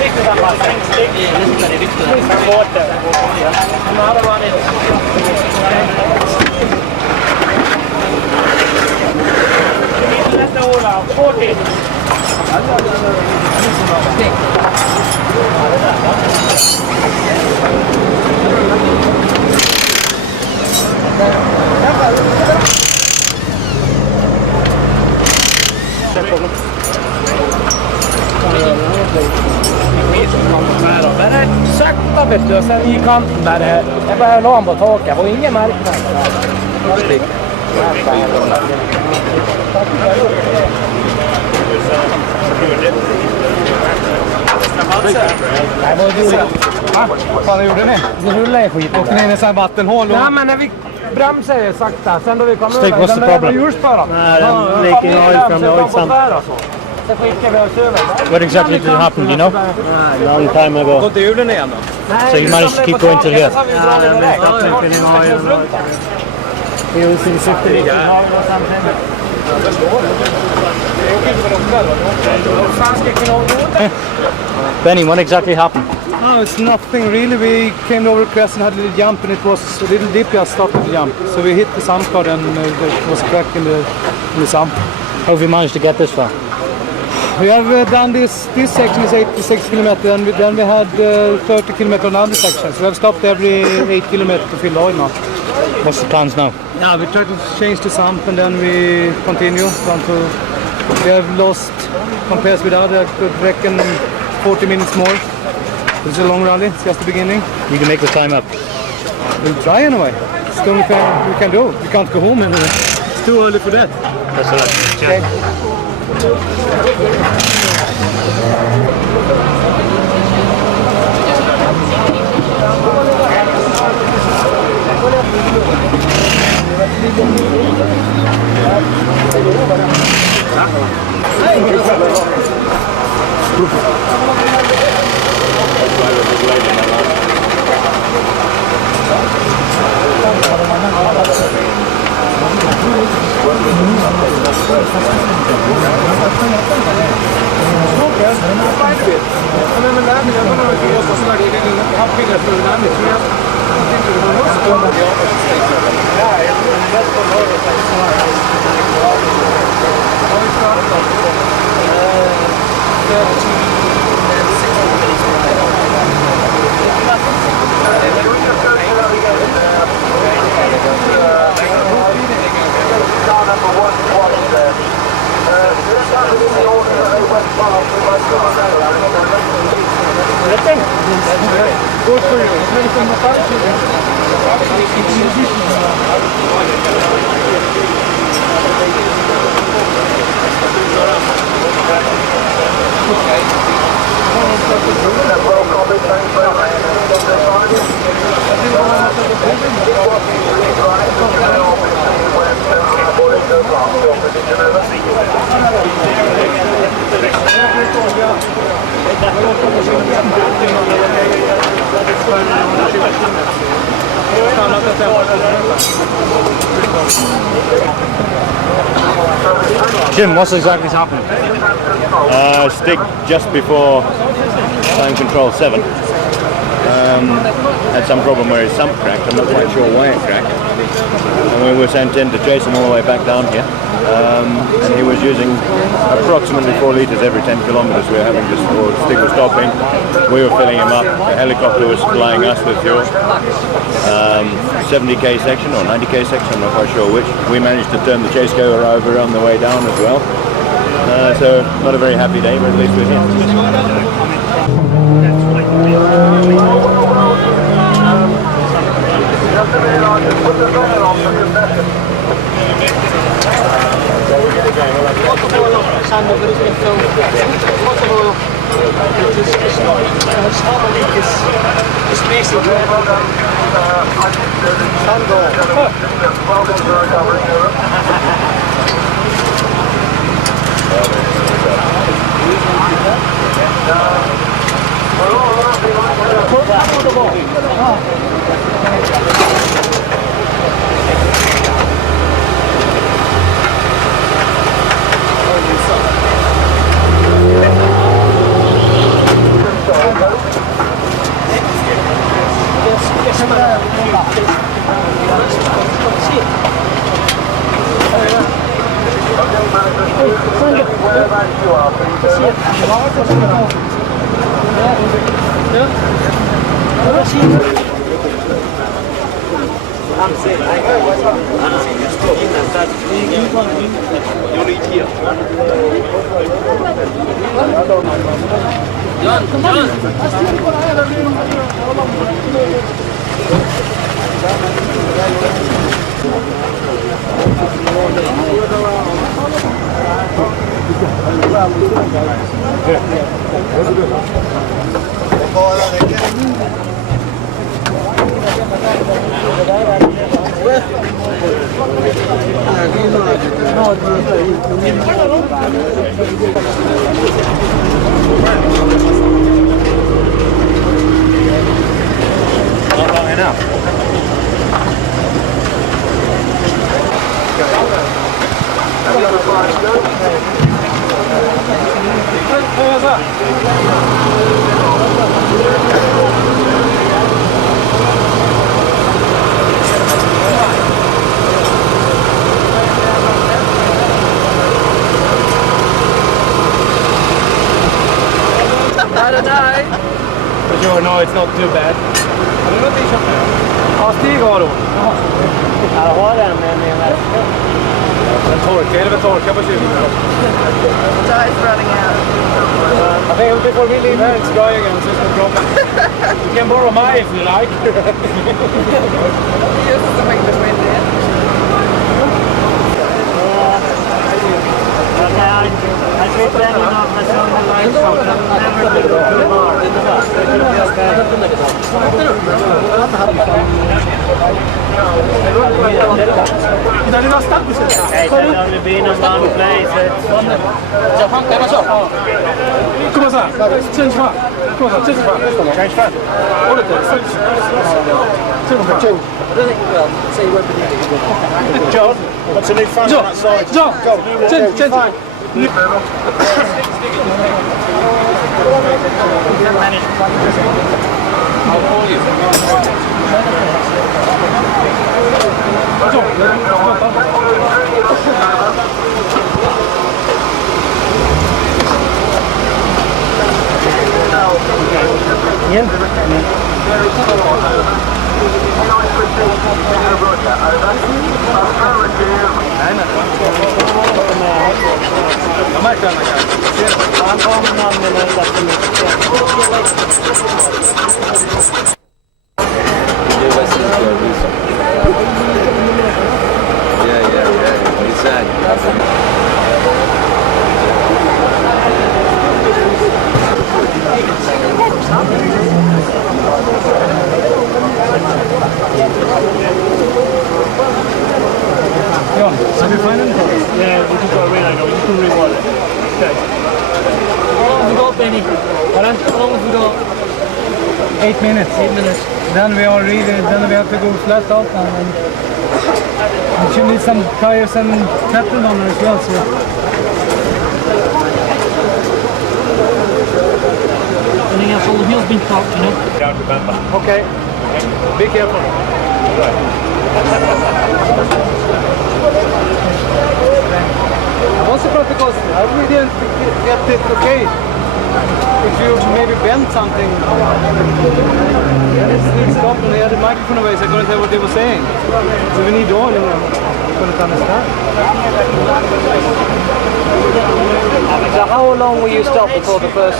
Riktigt samma Stig. Han var där. Han hade varit nästa år av 40. Bara sakta vet du, sen i kanten där jag bara la han på taket, och ingen märknad. Vad fan gjorde ni? Det rullar i skit. Åkte ni in i sån vattenhål? Nej, men när vi bromsade sakta, sen då vi kom Stig, what's the problem? Leaking oil from the oil pump. What exactly did happen, do you know? Long time ago. Gått i hjulen igen då? So you managed to keep going till here? Benny, what exactly happened? No, it's nothing really. We came over the crest and had a little jump, and it was a little dip just after the jump. So we hit the sump card and there was a crack in the sump. How have you managed to get this far? We have done this section is 86 kilometers, and then we had 30 kilometers on the other section. So we have stopped every 8 kilometers to fill the oil now. What's the plans now? Yeah, we try to change the sump and then we continue until we have lost, compared with the other, I could reckon 40 minutes more. It's a long rally, it's just the beginning. You can make the time up. We'll try anyway. It's the only thing we can do. We can't go home anyway. It's too early for that. That's all right. Okay. Jim, what's exactly happened? Stig just before time control 7 had some problem where his sump cracked. I'm not quite sure why it cracked. And we were sent in to chase him all the way back down here. And he was using approximately 4 litres every 10 kilometres. We were having this, Stig was stopping, we were filling him up, the helicopter was supplying us with fuel. 70k section or 90k section, I'm not quite sure which. We managed to turn the chase goer over on the way down as well. So not a very happy day, but at least we're here. Not long enough. Sure, no, it's not too bad. Ja, Stig har hon. Jag har en med väska. Den torkar, eller torkar på 20 minuter. Time is running out. I think before we leave here, it's dry again, so it's no problem. You can borrow mine if you like. Just something between there. I think then you know, the sun and light shop, never to go to the bar. Hey, there's only been in one place. Comment ça? Change fan. Comment ça? Change fan. Change fan. Oh, le change. John, what's a new fan on that side? John, change. I'll call you. Igen? Jag märkte den här. Han kommer namnen ända för mycket. Yeah, exactly. John, have you find anything? Yeah, we just got a relay, we just can reward it. Okay. How long have we got, Benny? Pardon? How long have we got? 8 minutes. 8 minutes. Then we have to go flat out and we should need some tires and petrol on there as well. So. Anything else? All the wheels been parked, you know? Don't remember. Okay. Be careful. I was surprised because I really didn't get it okay. If you maybe bent something, it's stopped and they had the microphone away, so I couldn't hear what they were saying. So we need all of them. I couldn't understand. So how long were you stopped before the first,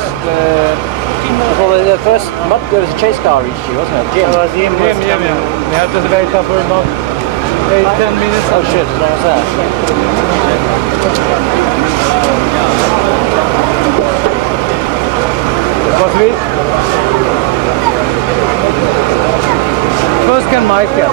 there was a chase car issue, wasn't it? Jim? Yeah. We had to wait for about 8-10 minutes. Oh shit, what was that? Was we? First can Mike get.